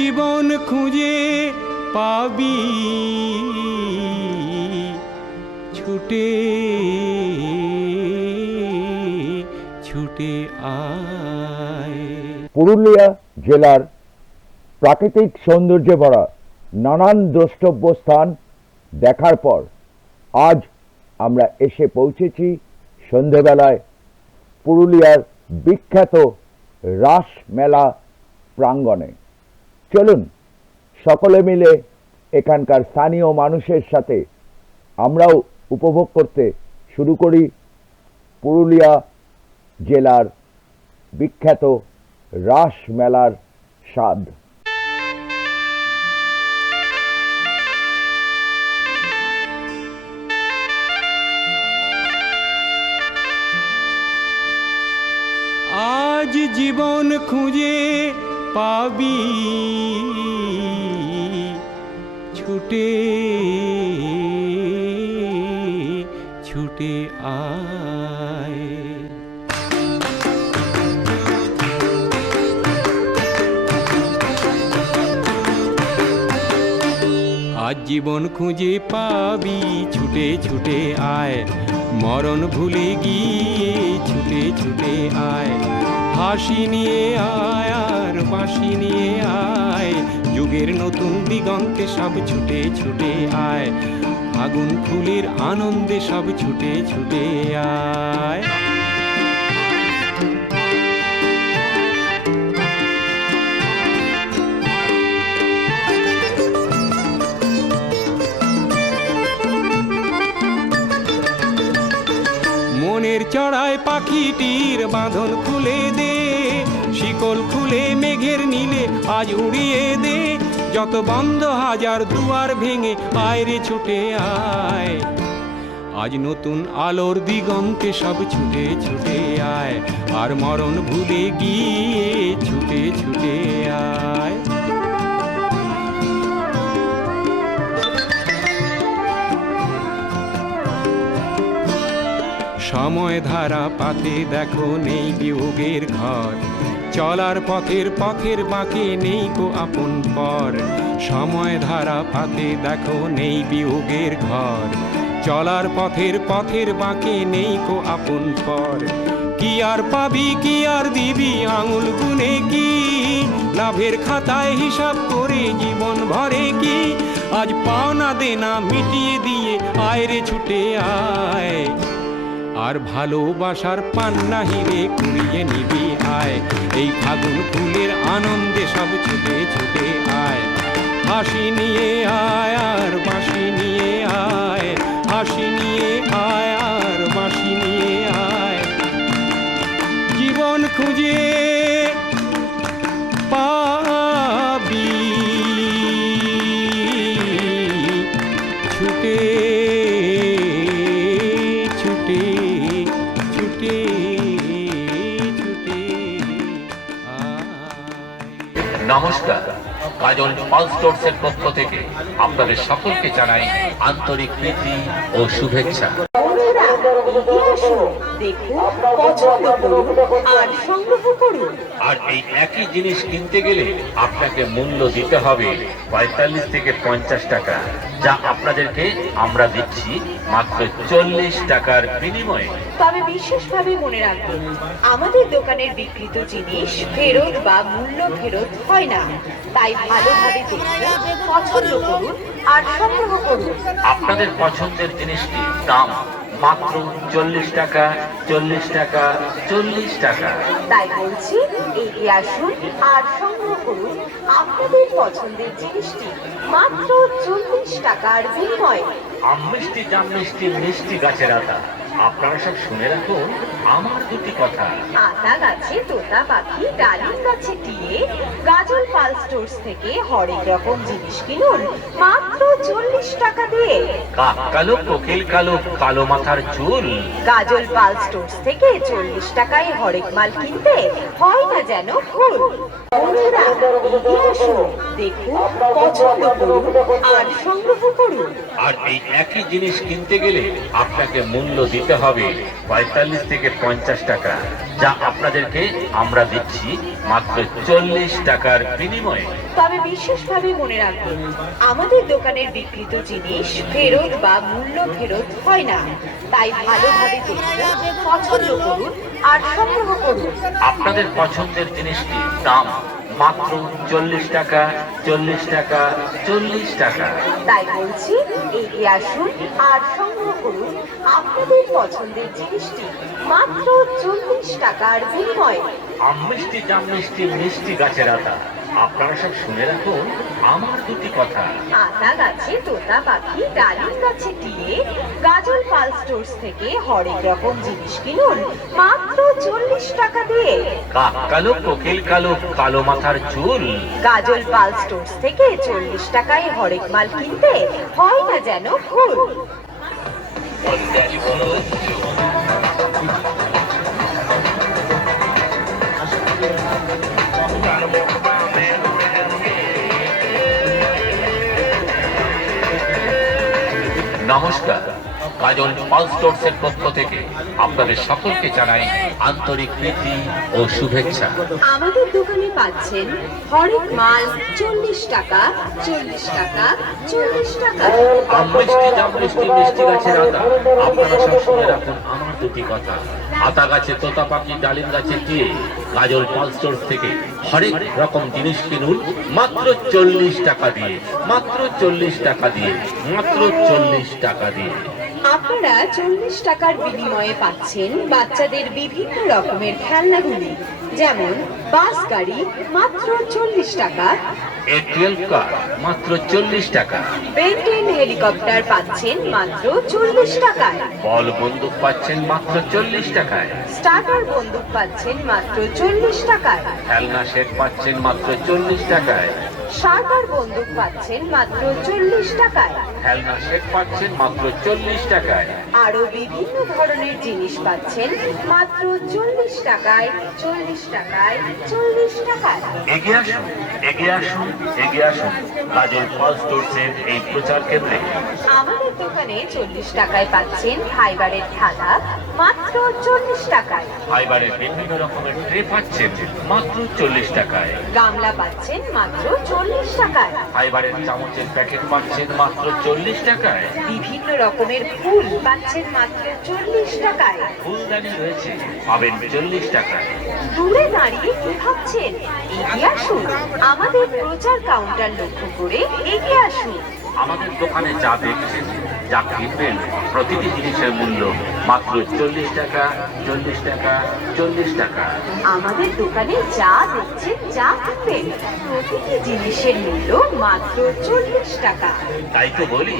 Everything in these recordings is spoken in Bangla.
জীবন খুঁজে পাবি ছুটে ছুটে আয়। পুরুলিয়া জেলার প্রাকৃতিক সৌন্দর্যে ভরা নানান দ্রষ্টব্য স্থান দেখার পর আজ আমরা এসে পৌঁছেছি সন্ধেবেলায় পুরুলিয়ার বিখ্যাত রাস মেলা প্রাঙ্গণে। চলুন সকলে মিলে এখানকার স্থানীয় মানুষের সাথে আমরাও উপভোগ করতে শুরু করি পুরুলিয়া জেলার বিখ্যাত রাস মেলার স্বাদ। আজ জীবন খুঁজে পাবি ছুটে ছুটে আয়। আজ জীবন খুঁজে পাবি ছুটে ছুটে আয়, মরণ ভুলে গিয়ে ছুটে ছুটে আয়। হাসি নিয়ে আয় আর বাঁশি নিয়ে আয়, যুগের নতুন দিগন্তে সব ছুটে ছুটে আয়। আগুন ফুলের আনন্দে সব ছুটে ছুটে আয়। মনের চড়ায় পাখিটির বাঁধন খুলে দে, শিকল খুলে মেঘের নীলে আজ উড়িয়ে দে। যত বন্ধ হাজার দুয়ার ভেঙে আয় রে ছুটে আয়। আজ নতুন আলোর দিগন্তে সব ছুটে ছুটে আয়, আর মরণ ভুলে গিয়ে ছুটে ছুটে আয়। সময় ধারা পাতে দেখো নেই বিয়োগের ঘর, চলার পথের পথের বাঁকে নেই কো আপন পর। সময় ধারা পাতে দেখো নেই বিয়োগের ঘর, চলার পথের পথের বাঁকে নেই কো আপন পর। কি আর পাবি কি আর দিবি আঙুল গুনে কি, লাভের খাতায় হিসাব করে জীবন ভরে কি। আজ পাওনা দেনা মিটিয়ে দিয়ে আয় রে ছুটে আয়, আর ভালোবাসার পান্না হিরে কুড়িয়ে নিবি আয়। এই ফাগুন ফুলের আনন্দে সব ছুটে ছুটে আয়। হাসি নিয়ে আয় আর বাঁশি নিয়ে আয়, হাসি নিয়ে আয় আর বাঁশি নিয়ে আয়। জীবন খুঁজে পাবি ছুটে ছুটে ছুটে ছুটে আয়। নমস্কার, কাজল পালস স্টোরসের পক্ষ থেকে আপনাদের সকলকে জানাই আন্তরিক প্রীতি ও শুভেচ্ছা। আর এই একই জিনিস কিনতে গেলে আপনাকে মূল্য দিতে হবে ৪৫ থেকে ৫০ টাকা, যা আপনাদেরকে আমরা দিচ্ছি মাত্র ৪০ টাকার বিনিময়ে। তবে বিশেষভাবে মনে রাখবেন, আমাদের দোকানের বিক্রিত জিনিস ফেরত বা মূল্য ফেরত হয় না। তাই ভালোভাবে দেখুন, পছন্দ করুন আর সংগ্রহ করুন। আপনাদের পছন্দের জিনিসটির দাম মাত্র ৪০ টাকা, ৪০ টাকা, ৪০ টাকা। তাই বলছি, এগিয়ে আসুন আর সংগ্রহ করুন আপনাদের পছন্দের জিনিসটি মাত্র ৪০ টাকার বিনিময়ে। আম মিষ্টি, জাম মিষ্টি, মিষ্টি গাছের আতা। আপনারা সব শুনে রাখুন আমার দুটি কথা। আতা গাছে তোতা পাখি, ডালিম গাছে টিয়ে, গাজল পাল স্টোরস থেকে হরেক রকম জিনিস কিনুন মাত্র ৪০ টাকা দিয়ে। কাক কালো, কোকিল কালো, কালো মাথার চুল। গাজল পাল স্টোরস থেকে ৪০ টাকায় হরেক মাল কিনতে হয় না যেন ভুল। বন্ধুরা, এগিয়ে আসুন, দেখুন, পছন্দ করুন আর সংগ্রহ করুন। আর এই একই জিনিস কিনতে গেলে আপনাকে মূল্য দিতে দিতে হবে ৪৫ থেকে ৫০ টাকা, যা আপনাদেরকে আমরা দিচ্ছি মাত্র ৪০ টাকার বিনিময়ে। তবে বিশেষভাবে মনে রাখবেন, আমাদের দোকানের বিক্রিত জিনিস ফেরত বা মূল্য ফেরত হয় না, তাই ভালোভাবে দেখুন, পছন্দ করুন আর সংগ্রহ করুন। আপনাদের পছন্দের জিনিসটির দাম মাত্র ৪০ টাকা, ৪০ টাকা, ৪০ টাকা। তাই বলছি, এগিয়ে আসুন আর সংগ্রহ করুন আপনাদের পছন্দের জিনিসটি মাত্র ৪০ টাকার বিনিময়ে। আম মিষ্টি, জাম মিষ্টি, মিষ্টি গাছের আতা। আপনারা সব শুনে রাখুন আমার দুটি কথা। আতা গাছে তোতা পাখি, ডালিম গাছে টিয়ে, গাজল পাল স্টোর্স থেকে হরেক রকম জিনিস কিনুন মাত্র ৪০ টাকা দিয়ে। কাক কালো, কোকিল কালো, কালো মাথার চুল। গাজল পাল স্টোর্স থেকে ৪০ টাকায় হরেক মাল কিনতে হয় না যেন ভুল। নমস্কার, কাজল পাল স্টোরসের পক্ষ থেকে আপনাদের সকলকে জানাই আন্তরিক প্রীতি ও শুভেচ্ছা। আমাদের দোকানে পাচ্ছেন হরেক মাল ৪০ টাকা, ৪০ টাকা, ৪০ টাকা। আম মিষ্টি, জাম মিষ্টি, মিষ্টি গাছের আতা। আপনারা সব শুনে রাখুন আমার দুটি কথা। আতা গাছে তোতা পাখি, ডালিম গাছে টিয়ে, গাজল পাল স্টোরস থেকে হরেক রকম জিনিস কিনুন মাত্র ৪০ টাকা দিয়ে, মাত্র ৪০ টাকা দিয়ে, মাত্র ৪০ টাকা দিয়ে। আপনারা ৪০ টাকার বিনিময়ে পাচ্ছেন বাচ্চাদের বিভিন্ন রকমের খেলনাগুলি, যেমন বাস গাড়ি মাত্র ৪০ টাকা, A12 কার মাত্র ৪০ টাকা, বেন্টেন হেলিকপ্টার পাচ্ছেন মাত্র ৪০ টাকায়, বল বন্দুক পাচ্ছেন মাত্র ৪০ টাকায়, স্টার্টার বন্দুক পাচ্ছেন মাত্র ৪০ টাকায়, খেলনা সেট পাচ্ছেন মাত্র ৪০ টাকায়, শার্টার বন্দুক পাচ্ছেন মাত্র ৪০ টাকায়, খেলনা সেট পাচ্ছেন মাত্র ৪০ টাকায়। আরো বিভিন্ন ধরনের জিনিস পাচ্ছেন মাত্র ৪০ টাকায়, ৪০ টাকায়, ৪০ টাকায়। এগিয়ে আসুন, এগিয়ে আসুন, এগিয়ে আসুন কাজল পাল স্টোরসের এই প্রচার কেন্দ্রে। আমাদের দোকানে ৪০ টাকায় পাচ্ছেন ফাইবারের থালা মাত্র ৪০ টাকায়, ফাইবারের বিভিন্ন রকমের ট্রে পাচ্ছেন মাত্র ৪০ টাকায়, গামলা পাচ্ছেন মাত্র ৪০ টাকায়, ফাইবারের চামচের প্যাকেট পাচ্ছেন মাত্র ৪০ টাকায়, বিভিন্ন রকমের ফুল পাচ্ছেন মাত্র ৪০ টাকায়। ফুলদানি রয়েছে পাবেন ৪০ টাকায়। দূরে দাঁড়িয়ে কি ভাবছেন? এগিয়ে আসুন, আমাদের প্রচার কাউন্টার লক্ষ্য করে এগিয়ে আসুন। আমাদের দোকানে যা দেখছেন, যা কিনবেন, প্রতিটি জিনিসের মূল্য মাত্র ৪০ টাকা, ৪০ টাকা, ৪০ টাকা। আমাদের দোকানে যা দেখছেন, যা কিনবেন, প্রতিটি জিনিসের মূল্য মাত্র ৪০ টাকা। তাই তো বলি,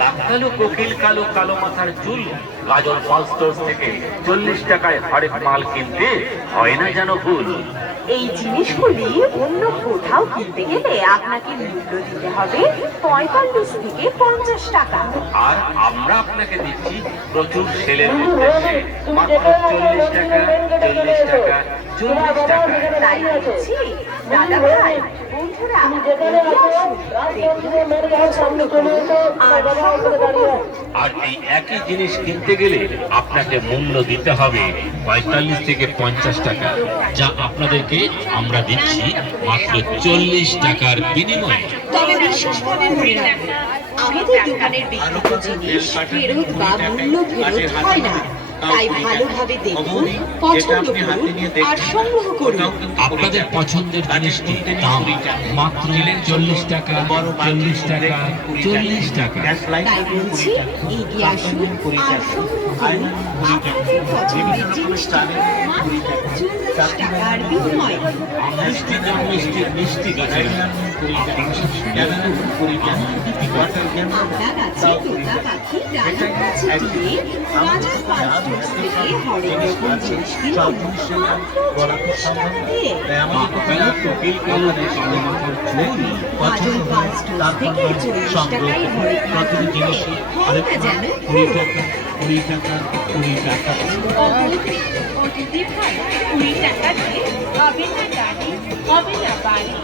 কাক কালো, কোকিল কালো, কালো মাথার চুল। গাজল পাল স্টোরস থেকে ৪০ টাকায় হরেক মাল কিনতে হয় না যেন ভুল। এই জিনিসগুলি অন্য কোথাও কিনতে গেলে আপনাকে মূল্য দিতে হবে ৪৫ থেকে ৫০ টাকা। আর আমরা আপনাকে দিচ্ছি প্রচুর সেলের উদ্দেশ্যে মাত্র ৪০ টাকা, ৪০ টাকা, ৪০ টাকা। তাই বলছি, দাদা ভাই, বন্ধুরা, এগিয়ে আসুন, দেখুন, পছন্দ করুন আর সংগ্রহ করুন। আর এই একই জিনিস কিনতে গেলে আপনাকে মূল্য দিতে হবে ৪৫ থেকে ৫০ টাকা, যা আপনাদেরকে আমরা দিচ্ছি মাত্র ৪০ টাকার বিনিময়ে। তবে বিশেষভাবে মনে রাখবেন, আমাদের দোকানের বিক্রিত জিনিস ফেরত বা মূল্য ফেরত হয় না, তাই ভালোভাবে দেখুন, পছন্দ করুন আর সংগ্রহ করুন। আপনাদের পছন্দের জিনিসটির দাম মাত্র ৪০ টাকা, ৪০ টাকা, ৪০ টাকা। তাই বলছি, এগিয়ে আসুন আর সংগ্রহ করুন আপনাদের পছন্দের জিনিসটি মাত্র ৪০ টাকার বিনিময়ে। মিষ্টি, জাম মিষ্টি, মিষ্টি গাছের আপনারা সব শুনে রাখুন আমার দুটি কথা। আমরা গাছে তোতা পাখি, ডালিম গাছে টিয়ে, গাজল পাল স্টোর্স থেকে হরেক রকম জিনিস কিনুন মাত্র ৪০ টাকা দিয়ে। কাক কালো, কোকিল কালো, কালো মাথার চুল। গাজল পাল স্টোর্স থেকে ৪০ টাকায় হরেক মাল কিনতে হয় না যেন ভুল। ২০ টাকা, ২০ টাকা। অতিথি ভাই 20 টাকা দিয়ে হবে না গাড়ি, হবে না বাড়ি,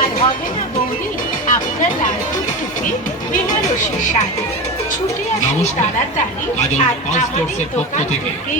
আর হবে না বৌদি আপনার লাল টুকটুকে বেনারসি শাড়ি। ছুটে আসুন নমস্কার তাড়াতাড়ি কাজল আর পাল আমাদের স্টোরসের পক্ষ দোকান থেকে। থেকেই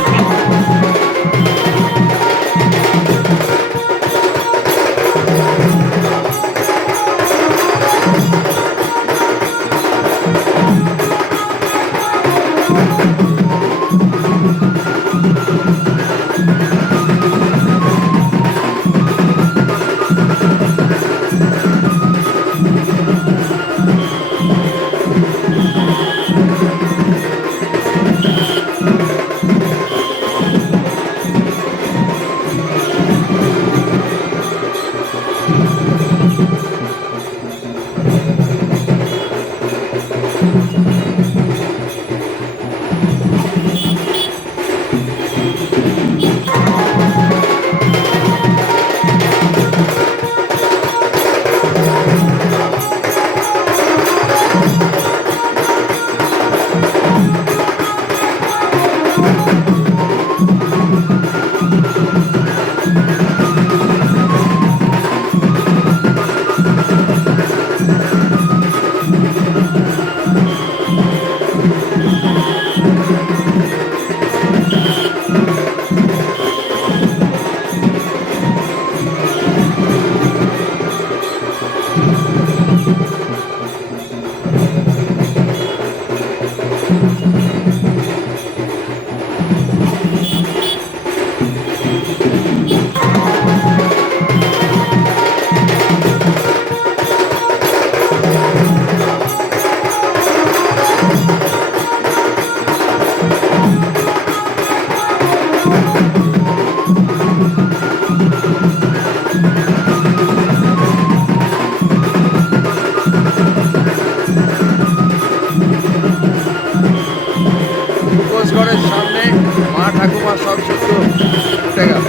মুখোশগড়ের সামনে মা ঠাকুমা সব সূত্র উঠে গেল।